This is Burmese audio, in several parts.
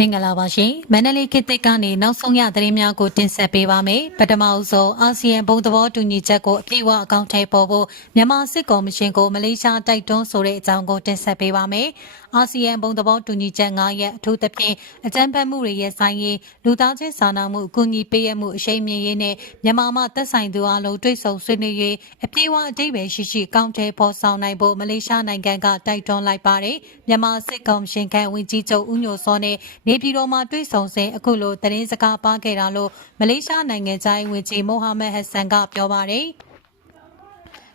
မင်္ဂလာပါရှင်မန္တလေးခေတ်သစ်ကနေနောက်ဆုံးရသတင်းများကိုတင်ဆက်ပေးပါမယ်ပထမအဆုံးအာဆီယံဘုံသဘောတူညီချက်ကိုအပြည့်အဝအကောင့်ထဲပေါ်ဖို့မြန်မာစစ်ကော်မရှင်ကိုမလေးရှားတိုက်တွန်းဆိုတဲ့အကြောင်းကိုတင်ဆက်ပေးပါမယ်အာဆီယံဘုံသဘောတူညီချက်9ရက်အထူးသဖြင့်အကြမ်းဖက်မှုတွေရဲ့ဆိုင်ရေးလူသားချင်းစာနာမှုအကူအညီပေးရမှုအရှိန်မြင့်ရေးနဲ့မြန်မာမှသက်ဆိုင်သူအလုံးတွေ့ဆုံဆွေးနွေးရေးအပြည့်အဝအတိတ်ပဲရှိရှိအကောင့်ထဲပေါ်ဆောင်နိုင်ဖို့မလေးရှားနိုင်ငံကတိုက်တွန်းလိုက်ပါတယ်မြန်မာစစ်ကော်မရှင်ကဝန်ကြီးချုပ်ဦးညိုစောနဲ့နေပြည်တော်မှာတွေ့ဆုံစဉ်အခုလိုသတင်းစကားပါခဲ့တာလို့မလေးရှားနိုင်ငံသားဝန်ကြီးမိုဟာမက်ဟက်ဆန်ကပြောပါတယ်။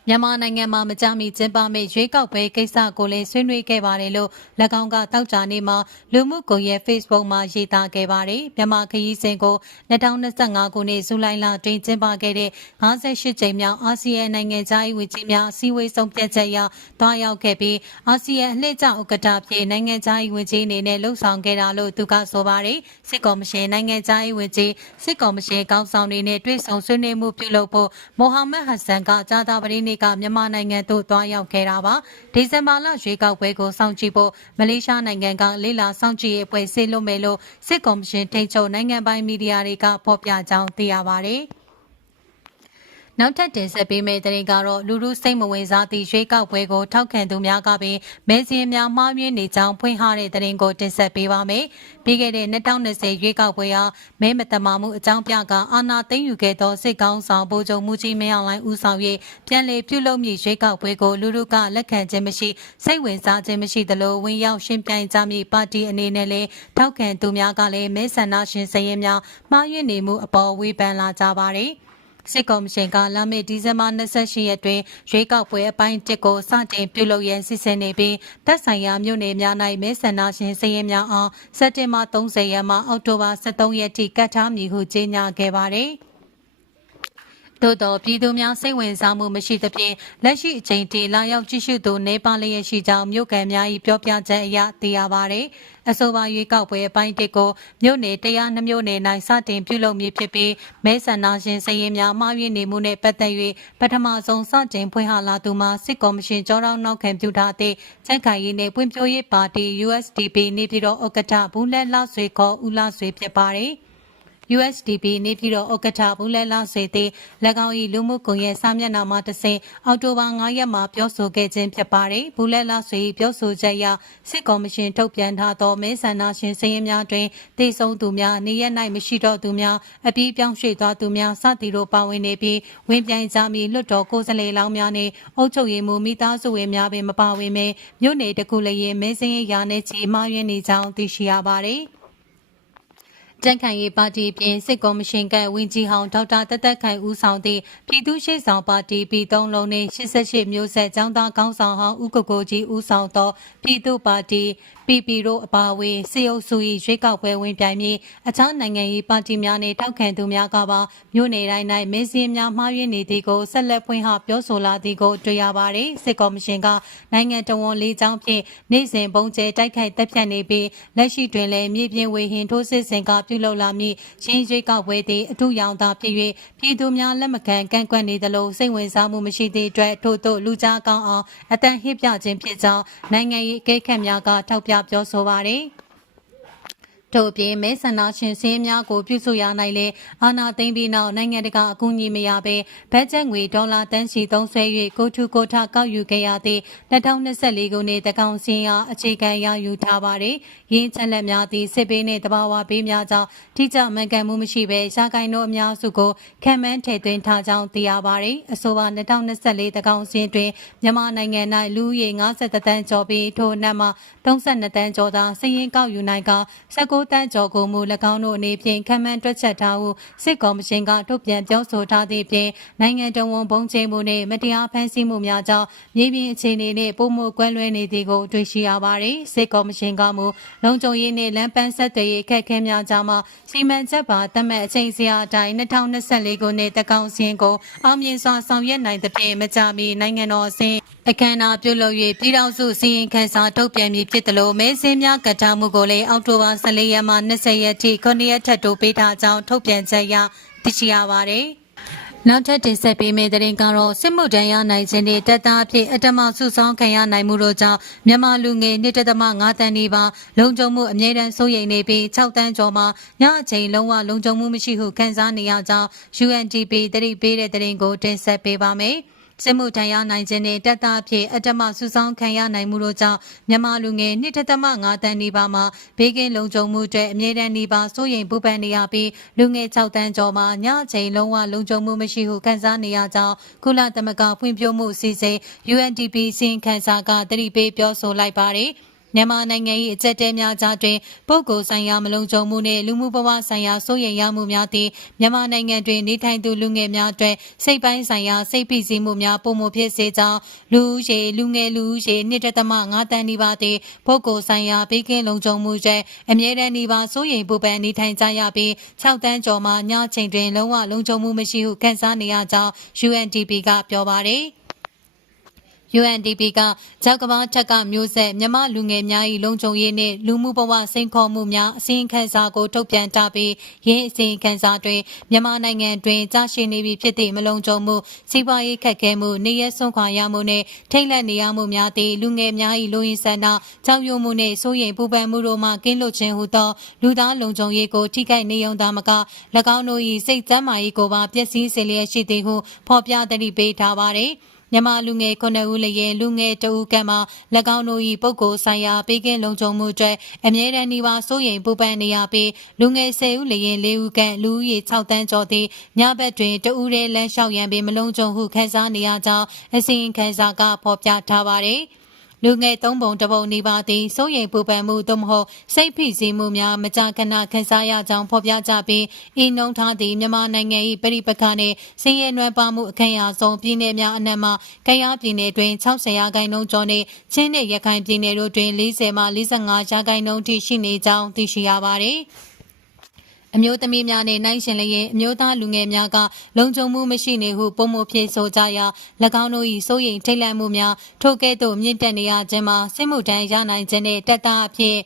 မြန်မာနိုင်ငံမှာမကြမီကျင်းပမယ့်ရွေးကောက်ပွဲကိစ္စကိုလည်းဆွေးနွေးခဲ့ပါတယ်လို့၎င်းကတောက်ကြနေ့မှာလူမှုကွန်ရက် Facebook မှာရေးသားခဲ့ပါတယ်။မြန်မာခရီးစဉ်ကို2025ခုနှစ်ဇူလိုင်လတွင်ကျင်းပခဲ့တဲ့58ကြိမ်မြောက်အာဆီယံနိုင်ငံသားရေးဝန်ကြီးများအစည်းအဝေးဆုံးဖြတ်ချက်အရတွားရောက်ခဲ့ပြီးအာဆီယံအလှည့်ကျဥက္ကဋ္ဌဖြစ်နိုင်ငံသားရေးဝန်ကြီးအနေနဲ့လှုပ်ဆောင်ခဲ့တာလို့သူကဆိုပါတယ်။စစ်ကော်မရှင်နိုင်ငံသားရေးဝန်ကြီးစစ်ကော်မရှင်ကောင်းဆောင်တွေနဲ့တွေ့ဆုံဆွေးနွေးမှုပြုလုပ်ဖို့မိုဟာမက်ဟတ်ဆန်ကကြာသပတေးနေ့ကမြန်မာနိုင်ငံသို့တွားရောက်ခဲ့တာပါဒီဇင်ဘာလရွေးကောက်ပွဲကိုစောင့်ကြည့်ဖို့မလေးရှားနိုင်ငံကလေးလာစောင့်ကြည့်ရေးအဖွဲ့ဆေးလွတ်မယ်လို့စစ်ကော်မရှင်ထိန်းချုပ်နိုင်ငံပိုင်မီဒီယာတွေကဖော်ပြကြောင်းသိရပါတယ် နောက်ထပ်တင်ဆက်ပေးမယ့်သတင်းကတော့လူလူစိတ်မဝင်စားသည့်ရွေးကောက်ပွဲကိုထောက်ခံသူများကပင်မဲစင်းများမှားယွင်းနေကြောင်းဖွင့်ဟတဲ့သတင်းကိုတင်ဆက်ပေးပါမယ်။ပြီးခဲ့တဲ့2020ရွေးကောက်ပွဲဟာမဲမတမာမှုအကြောင်းပြကအာဏာသိမ်းယူခဲ့သောစစ်ကောင်းဆောင်ဗိုလ်ချုပ်မှုကြီးမင်းအောင်လှိုင်ဦးဆောင်၍ပြန်လည်ပြုလုပ်မည့်ရွေးကောက်ပွဲကိုလူလူကလက်ခံခြင်းမရှိစိတ်ဝင်စားခြင်းမရှိသလိုဝင်ရောက်ရှင်းပြိုင်ကြမည့်ပါတီအနေနဲ့လည်းထောက်ခံသူများကလည်းမဲဆန္ဒရှင်စရင်များမှားယွင်းနေမှုအပေါ်ဝေဖန်လာကြပါတယ်။ စစ်ကော်မရှင်ကလာမယ့်ဒီဇင်ဘာ28ရက်တွင်ရွေးကောက်ပွဲအပိုင်း1ကိုစတင်ပြုလုပ်ရန်စီစဉ်နေပြီးတပ်ဆိုင်ရာမြို့နယ်များ၌မဲဆန္ဒရှင်စည်ရင်များအောင်စက်တင်ဘာ30ရက်မှအောက်တိုဘာ23ရက်ထိကတ်ထားမည်ဟုကြေညာခဲ့ပါသည်။ သို့တော်ပြည်သူများစိတ်ဝင်စားမှုမရှိသဖြင့်လက်ရှိအချိန်ထိလာရောက်ကြည့်ရှုသူနေပါလျက်ရှိကြောင်းမြို့ကန်များ၏ပြောပြချက်အရသိရပါသည်။အဆိုပါရွေးကောက်ပွဲအပိုင်းတစ်ကိုမြို့နယ်တရားနှမြို့နယ်၌စတင်ပြုလုပ်မည်ဖြစ်ပြီးမဲဆန္ဒရှင်စည်ရင်များမှားယွင်းနေမှုနှင့်ပတ်သက်၍ပထမဆုံးစတင်ဖွင့်ဟလာသူမှာစစ်ကော်မရှင်ကြောတော်နောက်ခံပြုထားသည့်ချက်ခိုင်ရေးနှင့်ပွင့်ဖြိုးရေးပါတီ USDP နေပြည်တော်ဥက္ကဋ္ဌဘူးလက်လောက်ဆွေခေါ်ဦးလောက်ဆွေဖြစ်ပါသည်။ USDP နေပြည်တော်ဥက္ကဋ္ဌဘူးလဲလာဆွေသည်၎င်း၏လူမှုကွန်ရက်စာမျက်နှာမှာတဆင့်အောက်တိုဘာ9ရက်မှာပြောဆိုခဲ့ခြင်းဖြစ်ပါတယ်။ဘူးလဲလာဆွေပြောဆိုချက်အရစစ်ကော်မရှင်ထုတ်ပြန်ထားသောမဲဆန္ဒရှင်စည်ရင်များတွင်တိတ်ဆုံးသူများနေရက်၌မရှိတော့သူများအပြီးပြောင်းရွှေ့သွားသူများစသည်တို့ပါဝင်နေပြီးဝင်ပြိုင်ကြမည်လွတ်တော်ကိုယ်စားလှယ်လောင်းများနှင့်အုပ်ချုပ်ရေးမှူးမိသားစုဝင်များပင်မပါဝင်မဲမြို့နယ်တကူလျင်မဲစင်းရာနယ်ချီမှားယွင်းနေကြောင်းသိရှိရပါတယ်။ ကြံ့ခိုင်ရေးပါတီပြင်စစ်ကော်မရှင်ကဝန်ကြီးဟောင်းဒေါက်တာတသက်ခိုင်ဦးဆောင်သည့်ပြည်သူ့ရှိဆောင်ပါတီပြည်သုံးလုံးနှင့်88မျိုးဆက်ចောင်းသားကောင်းဆောင်ဟောင်းဦးကိုကိုကြီးဦးဆောင်သောပြည်သူ့ပါတီပီပီတို့အပါအဝင်စေအုပ်စု၏ရွေးကောက်ပွဲဝင်ပြိုင်ပြီးအခြားနိုင်ငံရေးပါတီများနှင့်ထောက်ခံသူများကပါမြို့နယ်တိုင်း၌မင်းစည်းများမှားယွင်းနေသည်ကိုဆက်လက်ဖွင့်ဟပြောဆိုလာသည်ကိုတွေ့ရပါတယ်စစ်ကော်မရှင်ကနိုင်ငံတော်ဝန်လေးချောင်းဖြင့်နိုင်စဉ်ပုံကျဲတိုက်ခိုက်တပ်ဖြတ်နေပြီးလက်ရှိတွင်လည်းမြေပြင်ဝေဟင်ထိုးစစ်ဆင်ကပြုလုပ်လာမည့်ရှင်းရွေးကောက်ပွဲသည်အထူးရောင်သာဖြစ်၍ပြည်သူများလက်မခံကန့်ကွက်နေသလိုစိတ်ဝင်စားမှုမရှိသည့်အတွက်ထို့သို့လူကြားကောင်းအောင်အတန်ဟစ်ပြခြင်းဖြစ်ကြောင်းနိုင်ငံရေးအကဲခတ်များကထောက်ပြပြောဆိုပါတယ်။ ထို့အပြင်မဲဆန္ဒရှင်စည်းများကိုပြုစုရနိုင်လေအာနာသိမ့်ပြီးနောက်နိုင်ငံတကာအကူအညီမရဘဲဘတ်ဂျက်ငွေဒေါ်လာတန်းချီသုံးဆွဲ၍ကိုထုကိုထကောက်ယူခဲ့ရသည့်2024ခုနှစ်တကောင်စင်းအားအခြေခံရယူထားပါတယ်။ရင်းချက်လက်များသည့်စစ်ပေးနှင့်တဘာဝပေးများကြောင့်ထိကြမှန်ကန်မှုမရှိဘဲရှားကိုင်းတို့အများစုကိုခံမှန်းထည့်သွင်းထားကြောင်းသိရပါတယ်။အဆိုပါ2024တကောင်စင်းတွင်မြန်မာနိုင်ငံ၌လူဦးရေ50တန်းကျော်ပြီးထိုနက်မှ32တန်းကျော်သာစည်ရင်ကောက်ယူနိုင်က19 9တန်းကျော်ကိုမူ၎င်းတို့အနေဖြင့်ခံမှန်းတွက်ချက်ထားဟုစစ်ကော်မရှင်ကထုတ်ပြန်ပြောဆိုထားသည့်ပြင်နိုင်ငံတော်ဝန်ဘုံချိန်မှုနှင့်မတရားဖမ်းဆီးမှုများကြောင့်မြေပြင်အခြေအနေနှင့်ပုံမှုကွဲလွဲနေသည်ကိုတွေ့ရှိရပါသည်စစ်ကော်မရှင်ကမူလုံခြုံရေးနှင့်လမ်းပန်းဆက်သွယ်ရေးအခက်အခဲများကြောင့်မှစီမံချက်ပါတတ်မှတ်အချိန်စရာအတိုင်း2024ခုနှစ်တကောင်စင်းကိုအောင်မြင်စွာဆောင်ရွက်နိုင်သဖြင့်မကြမီနိုင်ငံတော်အဆင့်အခမ်းအနားပြုလုပ်၍ပြည်ထောင်စုစီရင်ခန်းစာထုတ်ပြန်မည်ဖြစ်သလိုမဲစင်းများကထားမှုကိုလည်းအောက်တိုဘာ14ရက်မှ20ရက်ထိ9ရက်ထပ်တိုးပေးထားကြောင်းထုတ်ပြန်ချက်ရသိရှိရပါတယ်။နောက်ထပ်တင်ဆက်ပေးမယ့်သတင်းကတော့စစ်မှုထမ်းရနိုင်ခြင်းနဲ့တပ်သားအဖြစ်အတ္တမဆုဆောင်ခံရနိုင်မှုတို့ကြောင့်မြန်မာလူငယ်1.5တန်းနီးပါးလုံခြုံမှုအမြဲတမ်းစိုးရိမ်နေပြီး6တန်းကျော်မှာညအချိန်လုံးဝလုံခြုံမှုမရှိဟုခံစားနေရကြောင်း UNDP တတိပေးတဲ့သတင်းကိုတင်ဆက်ပေးပါမယ်။ စစ်မှုထမ်းရနိုင်ခြင်းနဲ့တပ်သားအဖြစ်အတ္တမဆုဆောင်ခံရနိုင်မှုတို့ကြောင့်မြန်မာလူငယ်2.5တန်းနီးပါးမှာဘေးကင်းလုံခြုံမှုအတွက်အမြဲတမ်းနီးပါးစိုးရိမ်ပူပန်နေရပြီးလူငယ်6တန်းကျော်မှာညအချိန်လုံးဝလုံခြုံမှုမရှိဟုခံစားနေရကြောင်းကုလသမဂ္ဂဖွံ့ဖြိုးမှုအစီအစဉ် UNDP စီရင်ခံစာကတတိပေးပြောဆိုလိုက်ပါတယ်။ မြန်မာနိုင်ငံ၏အကြက်တဲများကြားတွင်ပုဂ္ဂိုလ်ဆိုင်ရာမလုံခြုံမှုနှင့်လူမှုဘဝဆိုင်ရာစိုးရိမ်ရမှုများသည့်မြန်မာနိုင်ငံတွင်နေထိုင်သူလူငယ်များအတွက်စိတ်ပိုင်းဆိုင်ရာစိတ်ဖိစီးမှုများပုံမှုဖြစ်စေကြောင်းလူဦးရေလူငယ်လူဦးရေ2.5တန်းနီးပါးသည့်ပုဂ္ဂိုလ်ဆိုင်ရာဘေးကင်းလုံခြုံမှုချက်အမြဲတမ်းနီးပါးစိုးရိမ်ပူပန်နေထိုင်ကြရပြီး6တန်းကျော်မှညချိန်တွင်လုံးဝလုံခြုံမှုမရှိဟုခန့်စားနေရကြောင်း UNDP ကပြောပါရယ် UNDP ကကြောက်ကဘာထက်ကမျိုးဆက်မြမလူငယ်များ၏လုံခြုံရေးနှင့်လူမှုဘဝစိန်ခေါ်မှုများအစီရင်ခံစာကိုထုတ်ပြန်ထားပြီးရင်းအစီရင်ခံစာတွင်မြန်မာနိုင်ငံတွင်ကြာရှည်နေပြီဖြစ်သည့်မလုံခြုံမှုစီးပွားရေးခက်ခဲမှုနေရဆွန့်ခွာရမှုနှင့်ထိတ်လန့်နေရမှုများသည့်လူငယ်များ၏လူရင်းဆန္ဒကြောက်ရွံ့မှုနှင့်စိုးရိမ်ပူပန်မှုတို့မှကင်းလွတ်ခြင်းဟုသောလူသားလုံခြုံရေးကိုထိခိုက်နေုံသာမက၎င်းတို့၏စိတ်ကျန်းမာရေးကိုပါပျက်စီးစေလျက်ရှိသည်ဟုဖော်ပြသတိပေးထားပါသည် မြန်မာလူငယ်9ဦးလျင်လူငယ်တဦးကမှ၎င်းတို့၏ပုဂ္ဂိုလ်ဆိုင်ရာပေးကင်းလုံခြုံမှုအတွက်အမြဲတမ်းနှီးပါစိုးရိမ်ပူပန်နေရပြီးလူငယ်10ဦးလျင်4ဦးကလူဦးရေ6တန်းကျော်သည့်ညဘက်တွင်တဦးတည်းလမ်းလျှောက်ရန်ပင်မလုံခြုံဟုခန်းစားနေရကြောင်းအစီရင်ခံစာကဖော်ပြထားပါသည်။ လူငယ်သုံးပုံတစ်ပုံနေပါသည်စိုးရိမ်ပူပန်မှုသို့မဟုတ်စိတ်ဖိစီးမှုများမကြာခဏခံစားရကြောင်းဖော်ပြကြပြီးဤနှုံထားသည့်မြန်မာနိုင်ငံ၏ပြည်ပခါနှင့်ဆင်းရဲနွမ်းပါမှုအခမ်းအနားဆုံးပြည်내များအနက်မှကယားပြည်နယ်တွင်60ရာခိုင်နှုန်းကျော်နှင့်ချင်းနှင့်ရခိုင်ပြည်နယ်တို့တွင်40မှ45ရာခိုင်နှုန်းထိရှိနေကြောင်းသိရှိရပါသည် အမျိုးသမီးများနဲ့နိုင်ရှင်လျင်အမျိုးသားလူငယ်များကလုံခြုံမှုမရှိနေဟုပုံမဖြစ်ဆိုကြရာ၎င်းတို့၏စိုးရိမ်ထိတ်လန့်မှုများထိုကဲ့သို့မြင့်တက်နေရခြင်းမှာစစ်မှုထမ်းရနိုင်ခြင်းနဲ့တက်တာအဖြစ်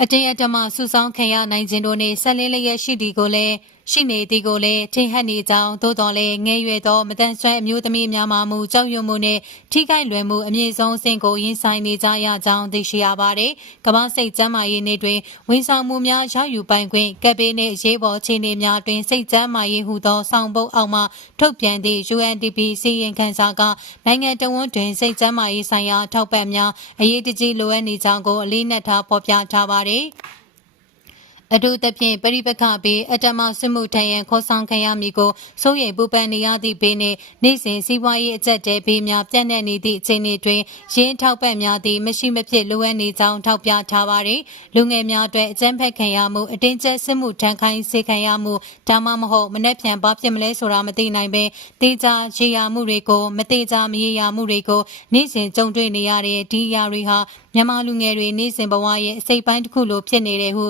အတင်းအဓမ္မဆူဆောင်းခံရနိုင်ခြင်းတို့နှင့်ဆက်လင်းလျက်ရှိသည်ကိုလည်း ရှိနေသည်ကိုလည်းထင်ဟပ်နေကြောင်းသို့တော်လည်းငယ်ရွယ်သောမတန်ဆွမ်းအမျိုးသမီးများမှမူကြောက်ရွံ့မှုနှင့်ထိခိုက်လွယ်မှုအမြင့်ဆုံးအဆင့်ကိုရင်ဆိုင်နေကြရကြောင်းသိရှိရပါတယ်။ကမ္ဘာစိတ်ကျန်းမာရေးနေ့တွင်ဝန်ဆောင်မှုများရယူပိုင်ခွင့်ကပ်ပေးနှင့်ရေးပေါ်အခြေအနေများတွင်စိတ်ကျန်းမာရေးဟုသောဆောင်ပုဒ်အောက်မှထုတ်ပြန်သည့် UNDP စီရင်ခံစာကနိုင်ငံတော်ဝန်တွင်စိတ်ကျန်းမာရေးဆိုင်ရာထောက်ပံ့များအရေးတကြီးလိုအပ်နေကြောင်းကိုအလေးနက်ထားဖော်ပြထားပါတယ်။ အထူးသဖြင့်ပရိပခဘေးအတ္တမစစ်မှုထမ်းရန်ခေါ်ဆောင်ခံရမည်ကိုစိုးရိမ်ပူပန်နေရသည့်ဘေးနှင့်နေ့စဉ်စီးပွားရေးအကျက်တဲဘေးများပြန့်နှံ့နေသည့်အခြေအနေတွင်ရင်းထောက်ပံ့များသည့်မရှိမဖြစ်လိုအပ်နေကြောင်းထောက်ပြထားပါသည်လူငယ်များအတွက်အကြမ်းဖက်ခံရမှုအတင်းကျပ်စစ်မှုထမ်းခိုင်းစေခံရမှုဒါမှမဟုတ်မနှက်ဖြန်ဘာဖြစ်မလဲဆိုတာမသိနိုင်ပဲတေချာရေရာမှုတွေကိုမတေချာမရေရာမှုတွေကိုနေ့စဉ်ကြုံတွေ့နေရတဲ့ဒီအရာတွေဟာမြန်မာလူငယ်တွေနေ့စဉ်ဘဝရဲ့အစိပ်ပိုင်းတစ်ခုလိုဖြစ်နေတယ်ဟု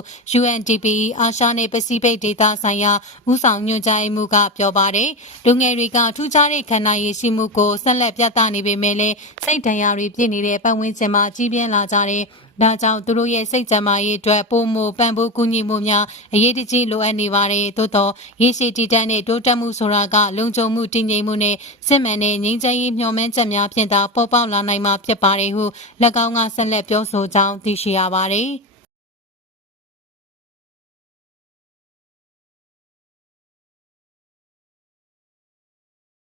UNDP အာရှနဲ့ပစိဖိတ်ဒေသဆိုင်ရာဦးဆောင်ညွှန်ကြားမှုကပြောပါတယ်။လူငယ်တွေကထူးခြားတဲ့ခန္ဓာရည်ရှိမှုကိုဆက်လက်ပြသနေပေမဲ့လည်းစိတ်ဒဏ်ရာတွေပြည့်နေတဲ့ပတ်ဝန်းကျင်မှာကြီးပြင်းလာကြတဲ့ဒါကြောင့်သူတို့ရဲ့စိတ်ကြမ်းမာရေးအတွက်ပုံမပံ့ပိုးကူညီမှုများအရေးတကြီးလိုအပ်နေပါတယ်သို့တော့ရေရှည်တည်တံ့တဲ့တိုးတက်မှုဆိုတာကလုံခြုံမှုတည်ငြိမ်မှုနဲ့စစ်မှန်တဲ့ငြိမ်းချမ်းရေးမျှော်မှန်းချက်များဖြင့်သာပေါ်ပေါက်လာနိုင်မှာဖြစ်ပါတယ်ဟု၎င်းကဆက်လက်ပြောဆိုကြောင်းသိရှိရပါတယ်။